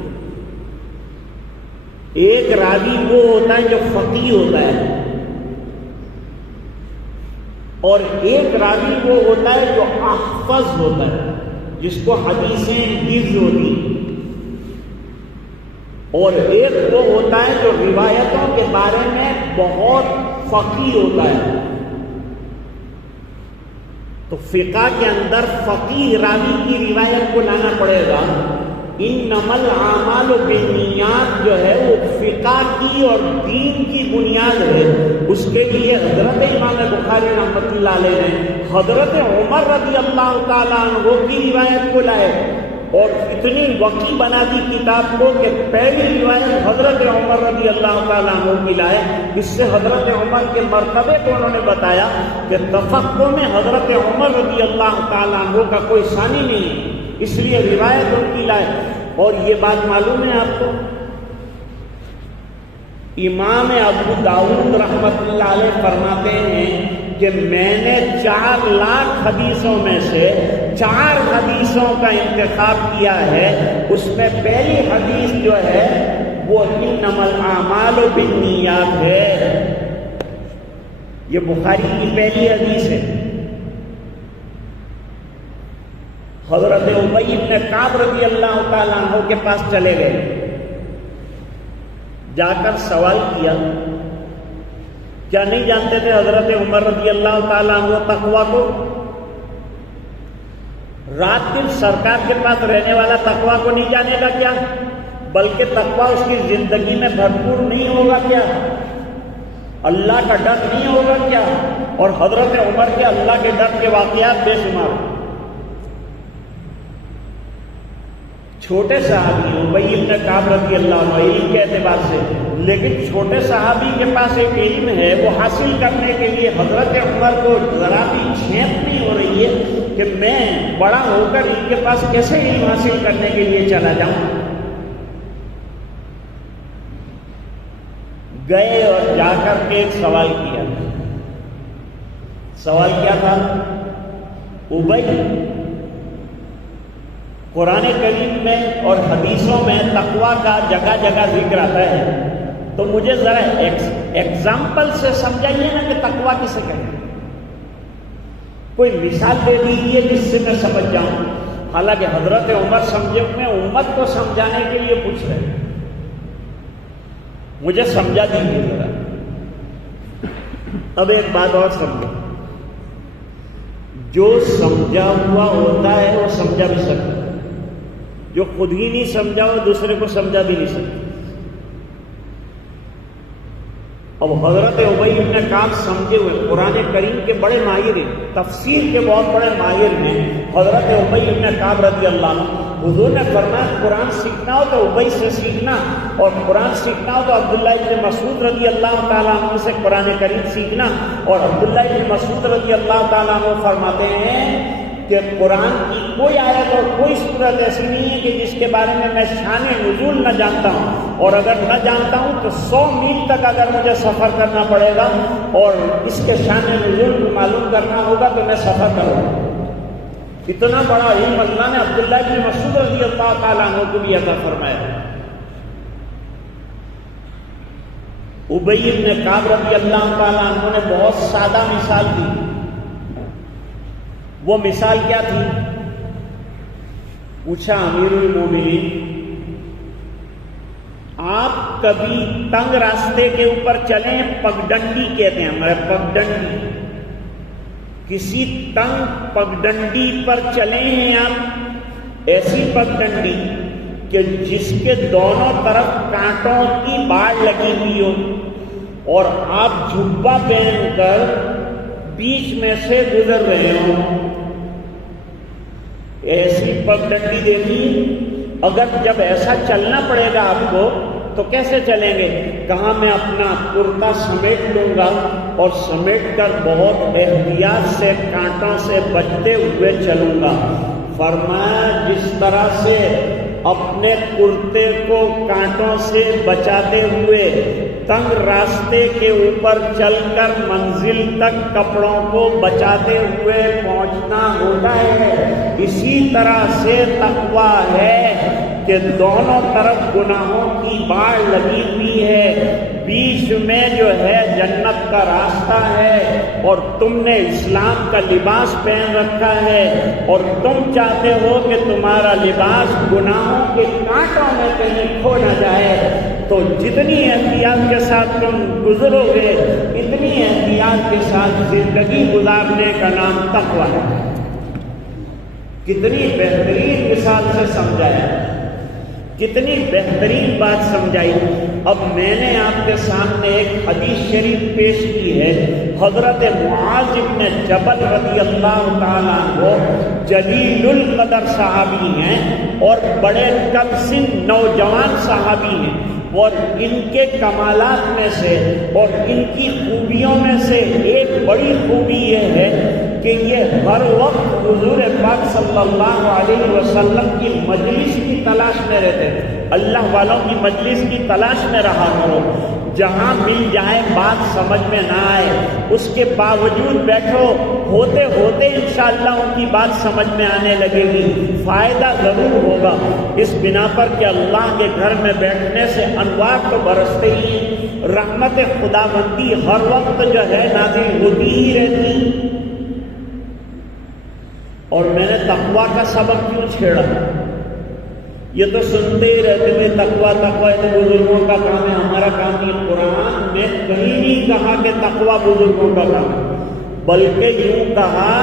ایک راوی وہ ہوتا ہے جو فقیہ ہوتا ہے، اور ایک راوی وہ ہوتا ہے جو احفظ ہوتا ہے جس کو حدیثیں حفظ ہوتی ہیں، اور ایک وہ ہوتا ہے جو روایتوں کے بارے میں بہت فقیہ ہوتا ہے۔ تو فقہ کے اندر فقیہ راوی کی روایت کو لانا پڑے گا۔ انما الاعمال بالنیات جو ہے وہ فقہ کی اور دین کی بنیاد ہے، اس کے لیے حضرت امام بخاری رحمۃ اللہ علیہ نے حضرت عمر رضی اللہ تعالیٰ عنہ کی روایت کو لائے اور اتنی وقی بنا دی کتاب کو کہ پہلی روایت حضرت عمر رضی اللہ تعالیٰ عنہ کی لائے۔ اس سے حضرت عمر کے مرتبے کو انہوں نے بتایا کہ تفقہ میں حضرت عمر رضی اللہ تعالیٰ عنہ کا کوئی ثانی نہیں ہے، اس لیے روایت ان کی لائے۔ اور یہ بات معلوم ہے آپ کو، امام ابو داؤد رحمۃ اللہ علیہ فرماتے ہیں کہ میں نے 4 لاکھ حدیثوں میں سے 4 حدیثوں کا انتخاب کیا ہے، اس میں پہلی حدیث جو ہے وہ انما الاعمال بالنیات ہے، یہ بخاری کی پہلی حدیث ہے۔ حضرت ابی بن کعب رضی اللہ تعالیٰ عنہ کے پاس چلے گئے، جا کر سوال کیا کیا نہیں جانتے تھے حضرت عمر رضی اللہ تعالیٰ عنہ تقویٰ کو؟ رات دن سرکار کے پاس رہنے والا تقویٰ کو نہیں جانے گا کیا؟ بلکہ تقویٰ اس کی زندگی میں بھرپور نہیں ہوگا کیا؟ اللہ کا ڈر نہیں ہوگا کیا؟ اور حضرت عمر کے اللہ کے ڈر کے واقعات بے شمار. چھوٹے صحابی ابی بن کعب رضی اللہ عنہ علم کے اعتبار سے، لیکن چھوٹے صحابی کے پاس ایک علم ہے، وہ حاصل کرنے کے لیے حضرت عمر کو ذرا بھی چھینٹ نہیں ہو رہی ہے کہ میں بڑا ہو کر ان کے پاس کیسے علم حاصل کرنے کے لیے چلا جاؤں. گئے اور جا کر کے ایک سوال کیا. سوال کیا تھا؟ ابی، قرآن کریم میں اور حدیثوں میں تقویٰ کا جگہ جگہ ذکر آتا ہے، تو مجھے ذرا ایگزامپل سے سمجھائیے نا کہ تقویٰ کسے کہتے ہیں. کوئی مثال دے دیجیے جس سے میں سمجھ جاؤں. حالانکہ حضرت عمر سمجھے، میں امت کو سمجھانے کے لیے پوچھ رہے ہیں، مجھے سمجھا دیجیے ذرا. اب ایک بات اور سمجھو، جو سمجھا ہوا ہوتا ہے وہ سمجھا بھی سکتا ہے، جو خود ہی نہیں سمجھا وہ دوسرے کو سمجھا بھی نہیں سکتا. اب حضرت ابی بن کعب سمجھے ہوئے، قرآن کریم کے بڑے ماہر ہیں، تفسیر کے بہت بڑے ماہر ہیں. حضرت ابی بن کعب رضی اللہ عنہ، حضور نے فرمایا قرآن سیکھنا ہو تو ابی سے سیکھنا، اور قرآن سیکھنا ہو تو عبداللہ بن مسعود رضی اللہ تعالیٰ عنہ سے قرآن کریم سیکھنا. اور عبداللہ بن مسعود رضی اللہ تعالیٰ عنہ فرماتے ہیں کہ قرآن کی کوئی آیت اور کوئی صورت ایسی نہیں ہے کہ جس کے بارے میں شان نزول نہ جانتا ہوں، اور اگر نہ جانتا ہوں تو 100 میل تک اگر مجھے سفر کرنا پڑے گا اور اس کے شان نزول کو معلوم کرنا ہوگا تو میں سفر کروں گا. اتنا بڑا علم اللہ نے عبداللہ بن مسعود رضی اللہ تعالیٰ عنہ کو بھی عطا فرمایا. ابی بن کعب رضی اللہ تعالیٰ عنہ نے بہت سادہ مثال دی. وہ مثال کیا تھی؟ پوچھا امیر المومنین، آپ کبھی تنگ راستے کے اوپر چلیں، پگڈنڈی کہتے ہیں ہمارے، پگڈنڈی، کسی تنگ پگڈنڈی پر چلے ہیں آپ، ایسی پگڈنڈی کہ جس کے دونوں طرف کانٹوں کی باڑ لگی ہوئی ہو، اور آپ جھبا پہن کر بیچ میں سے گزر رہے ہوں، ایسی پگڈنڈی دیکھی. اگر جب ایسا چلنا پڑے گا آپ کو تو کیسے چلیں گے؟ کہاں میں اپنا کرتا سمیٹ لوں گا اور سمیٹ کر بہت احتیاط سے کانٹوں سے بچتے ہوئے چلوں گا. فرمایا جس طرح سے اپنے کرتے کو کانٹوں سے بچاتے ہوئے تنگ راستے کے اوپر چل کر منزل تک کپڑوں کو بچاتے ہوئے پہنچنا ہوتا ہے، اسی طرح سے تقویٰ ہے کہ دونوں طرف گناہوں کی باڑ لگی ہوئی ہے، بیچ میں جو ہے جنت کا راستہ ہے، اور تم نے اسلام کا لباس پہن رکھا ہے، اور تم چاہتے ہو کہ تمہارا لباس گناہوں کے کانٹوں میں کہیں کھو نہ جائے. تو جتنی احتیاط کے ساتھ تم گزرو گے، اتنی احتیاط کے ساتھ زندگی گزارنے کا نام تقویٰ ہے. کتنی بہترین مثال سے سمجھایا، کتنی بہترین بات سمجھائی. اب میں نے آپ کے سامنے ایک حدیث شریف پیش کی ہے. حضرت معاذ بن جبل رضی اللہ تعالیٰ عنہ جلیل القدر صحابی ہیں اور بڑے کم سن نوجوان صحابی ہیں، اور ان کے کمالات میں سے اور ان کی خوبیوں میں سے ایک بڑی خوبی یہ ہے کہ یہ ہر وقت حضور پاک صلی اللہ علیہ وسلم کی مجلس کی تلاش میں رہتے ہیں. اللہ والوں کی مجلس کی تلاش میں رہا کرو، جہاں مل جائے بات سمجھ میں نہ آئے اس کے باوجود بیٹھو، ہوتے ہوتے انشاءاللہ ان کی بات سمجھ میں آنے لگے گی، فائدہ ضرور ہوگا. اس بنا پر کہ اللہ کے گھر میں بیٹھنے سے انوار تو برستے ہی، رحمت خداوندی ہر وقت جو ہے نازل ہوتی ہی رہتی. اور میں نے تقویٰ کا سبق کیوں چھیڑا؟ یہ تو سنتے ہی رہتے ہوئے تقویٰ تقویٰ تو بزرگوں کا کام ہے، ہمارا کام نہیں۔ قرآن میں کہیں نہیں کہا کہ تقویٰ بزرگوں کا کام ہے، بلکہ یوں کہا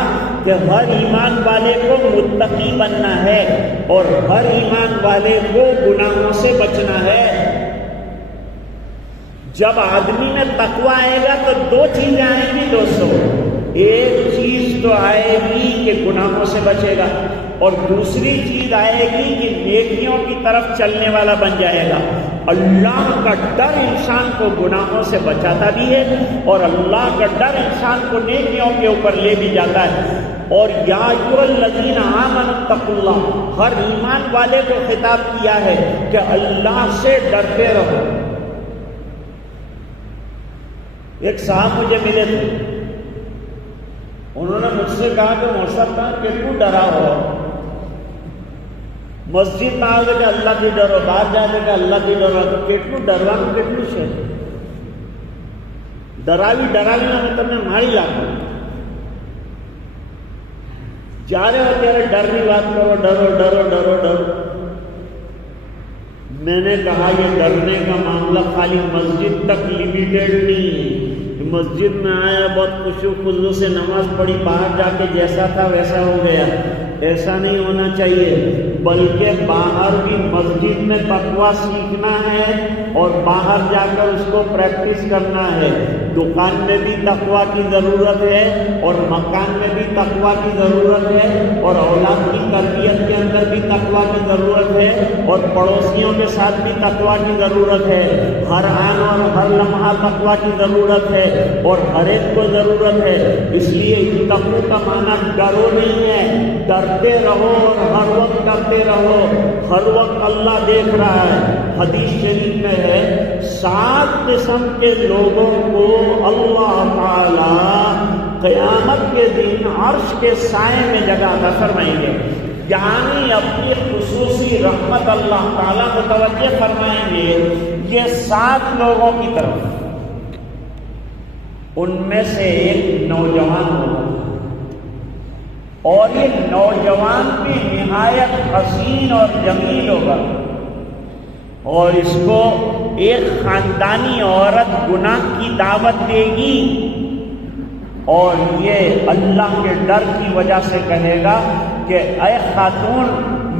کہ ہر ایمان والے کو متقی بننا ہے اور ہر ایمان والے کو گناہوں سے بچنا ہے۔ جب آدمی میں تقویٰ آئے گا تو دو چیزیں آئیں گی دوستو، ایک چیز تو آئے گی کہ گناہوں سے بچے گا، اور دوسری چیز آئے گی کہ نیکیوں کی طرف چلنے والا بن جائے گا۔ اللہ کا ڈر انسان کو گناہوں سے بچاتا بھی ہے اور اللہ کا ڈر انسان کو نیکیوں کے اوپر لے بھی جاتا ہے۔ اور یا ایھا الذین آمنوا اتقوا اللہ، ہر ایمان والے کو خطاب کیا ہے کہ اللہ سے ڈرتے رہو۔ ایک صاحب مجھے ملے تھے، انہوں نے مجھ سے کہا کہ موسیٰ صاحب کتنا ڈرا ہو، مسجد میں آگے کہ اللہ کی ڈرو، باہر جا کے کہ اللہ کی ڈرو، تو کتنا ڈروانا کتنا سے ڈراوی نہ مطلب میں ماری لاکھ جا رہے ہو تیرے ڈر کی بات کرو، ڈرو ڈرو ڈرو ڈرو۔ میں نے کہا یہ ڈرنے کا معاملہ خالی مسجد تک لیمیٹیڈ نہیں ہے، مسجد میں آیا بہت خشوع و خضوع سے نماز پڑھی، باہر جا کے جیسا تھا ویسا ہو گیا، ایسا نہیں ہونا چاہیے، بلکہ باہر بھی مسجد میں تقویٰ سیکھنا ہے اور باہر جا کر اس کو پریکٹس کرنا ہے۔ دکان میں بھی تقویٰ کی ضرورت ہے اور مکان میں بھی تقویٰ کی ضرورت ہے، اور اولاد کی تربیت کے اندر بھی تقویٰ کی ضرورت ہے، اور پڑوسیوں کے ساتھ بھی تقویٰ کی ضرورت ہے، ہر آن اور ہر لمحہ تقویٰ کی ضرورت ہے اور ہر ایک کو ضرورت ہے۔ اس لیے اتقوا کا معنی ڈرو نہیں ہے، ڈرتے رہو اور ہر وقت کرتے رہو، ہر وقت اللہ دیکھ رہا ہے۔ حدیث شریف میں ہے 7 قسم کے لوگوں کو اللہ تعالی قیامت کے دن عرش کے سائے میں جگہ عطا فرمائیں گے، یعنی اپنی خصوصی رحمت اللہ تعالیٰ متوجہ فرمائیں گے یہ 7 لوگوں کی طرف۔ ان میں سے ایک نوجوان ہوگا، اور یہ نوجوان بھی نہایت حسین اور جمیل ہوگا، اور اس کو ایک خاندانی عورت گناہ کی دعوت دے گی، اور یہ اللہ کے ڈر کی وجہ سے کہے گا کہ اے خاتون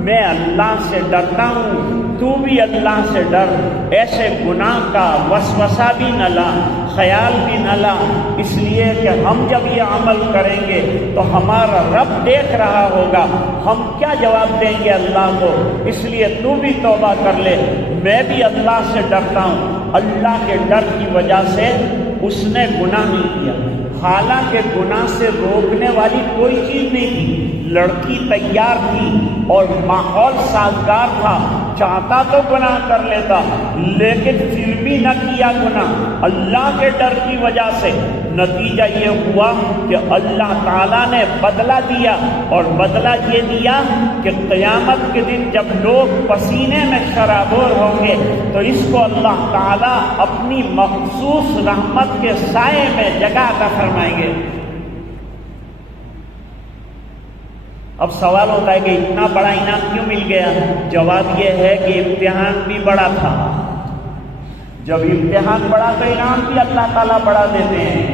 میں اللہ سے ڈرتا ہوں، تو بھی اللہ سے ڈر، ایسے گناہ کا وسوسہ بھی نہ لا، خیال بھی نہ لا، اس لیے کہ ہم جب یہ عمل کریں گے تو ہمارا رب دیکھ رہا ہوگا، ہم کیا جواب دیں گے اللہ کو، اس لیے تو بھی توبہ کر لے، میں بھی اللہ سے ڈرتا ہوں۔ اللہ کے ڈر کی وجہ سے اس نے گناہ نہیں کیا، حالانکہ گناہ سے روکنے والی کوئی چیز نہیں تھی، لڑکی تیار تھی اور ماحول سازگار تھا، چاہتا تو گناہ کر لیتا لیکن پھر بھی نہ کیا گناہ اللہ کے ڈر کی وجہ سے۔ نتیجہ یہ ہوا کہ اللہ تعالیٰ نے بدلہ دیا، اور بدلہ یہ دیا کہ قیامت کے دن جب لوگ پسینے میں شرابور ہوں گے تو اس کو اللہ تعالیٰ اپنی مخصوص رحمت کے سائے میں جگہ عطا فرمائیں گے۔ اب سوال ہوتا ہے کہ اتنا بڑا انعام کیوں مل گیا؟ جواب یہ ہے کہ امتحان بھی بڑا تھا، جب امتحان بڑا تو انعام بھی اللہ تعالیٰ بڑا دیتے ہیں۔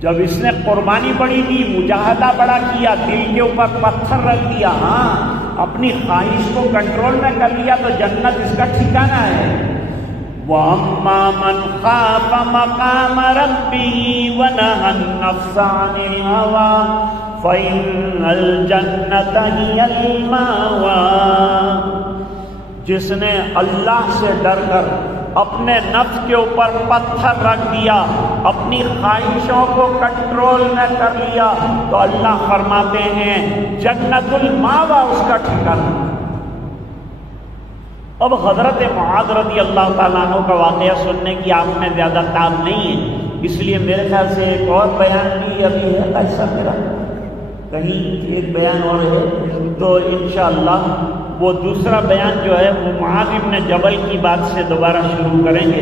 جب اس نے قربانی بڑی دی، مجاہدہ بڑا کیا، دل کے اوپر پتھر رکھ دیا، ہاں اپنی خواہش کو کنٹرول میں کر لیا، تو جنت اس کا ٹھکانہ ہے۔ وَأَمَّا مَنْ خَافَ مَقَامَ رَبِّهِ وَنَهَى النَّفْسَ عَنِ الْهَوَىٰ فَإِنَّ الْجَنَّةَ هِيَ الْمَأْوَىٰ۔ جس نے اللہ سے ڈر کر اپنے نفس کے اوپر پتھر رکھ دیا، اپنی خواہشوں کو کنٹرول میں کر لیا، تو اللہ فرماتے ہیں جنت الماوا اس کا ٹھکانہ۔ اب حضرت معاذ رضی اللہ تعالیٰ عنہ کا واقعہ سننے کی آپ میں زیادہ تاب نہیں ہے، اس لیے میرے خیال سے ایک اور بیان بھی ابھی ہے ایسا میرا کہیں ایک بیان اور ہے، تو انشاءاللہ وہ دوسرا بیان جو ہے وہ معاذ بن جبل کی بات سے دوبارہ شروع کریں گے۔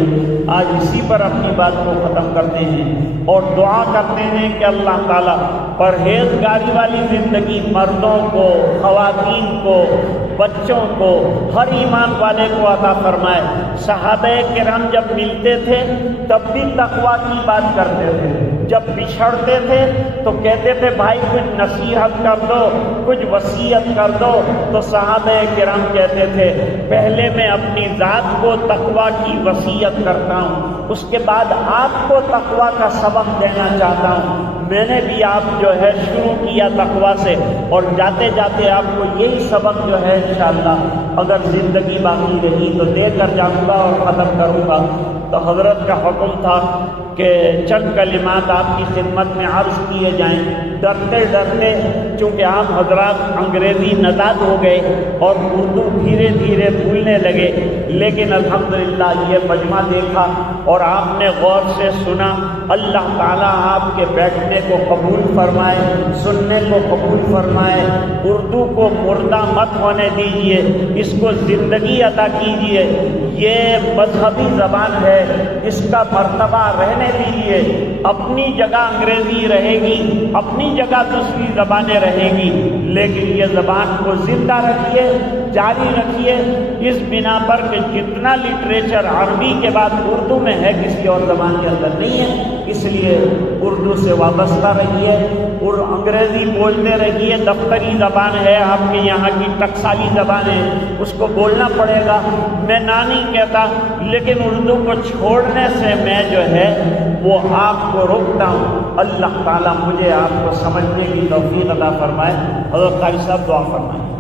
آج اسی پر اپنی بات کو ختم کرتے ہیں اور دعا کرتے ہیں کہ اللہ تعالیٰ پرہیزگاری والی زندگی مردوں کو، خواتین کو، بچوں کو، ہر ایمان والے کو عطا فرمائے۔ صحابہ کرام جب ملتے تھے تب بھی تقویٰ کی بات کرتے تھے، جب بچھڑتے تھے تو کہتے تھے بھائی کچھ نصیحت کر دو، کچھ وصیت کر دو، تو صحابہ کرام کہتے تھے پہلے میں اپنی ذات کو تقویٰ کی وصیت کرتا ہوں، اس کے بعد آپ کو تقویٰ کا سبق دینا چاہتا ہوں۔ میں نے بھی آپ جو ہے شروع کیا تقویٰ سے، اور جاتے جاتے آپ کو یہی سبق جو ہے انشاءاللہ اگر زندگی باقی رہی تو دے کر جاؤں گا اور ختم کروں گا۔ تو حضرت کا حکم تھا کہ چند کلمات آپ کی خدمت میں عرض کیے جائیں۔ ڈرتے ڈرتے چونکہ آپ حضرات انگریزی نزاد ہو گئے اور اردو دھیرے دھیرے بھولنے لگے، لیکن الحمدللہ یہ مجمع دیکھا اور آپ نے غور سے سنا۔ اللہ تعالیٰ آپ کے بیٹھنے کو قبول فرمائے، سننے کو قبول فرمائے۔ اردو کو مردہ مت ہونے دیجیے، اس کو زندگی عطا کیجیے۔ یہ مذہبی زبان ہے، اس کا مرتبہ رہنے دیجیے۔ اپنی جگہ انگریزی رہے گی، اپنی جگہ دوسری زبانیں رہیں گی، لیکن یہ زبان کو زندہ رکھیے، جاری رکھیے، اس بنا پر کہ جتنا لٹریچر عربی کے بعد اردو میں ہے کسی اور زبان کے اندر نہیں ہے۔ اس لیے اردو سے وابستہ رہیے اور انگریزی بولتے رہیے، دفتری زبان ہے، آپ کے یہاں کی ٹکسالی زبان ہے، اس کو بولنا پڑے گا۔ میں نہ نہیں کہتا، لیکن اردو کو چھوڑنے سے میں جو ہے وہ آپ کو روکتا ہوں۔ اللہ تعالیٰ مجھے آپ کو سمجھنے کی توفیق عطا فرمائے۔ حضرت قاری صاحب دعا فرمائیں۔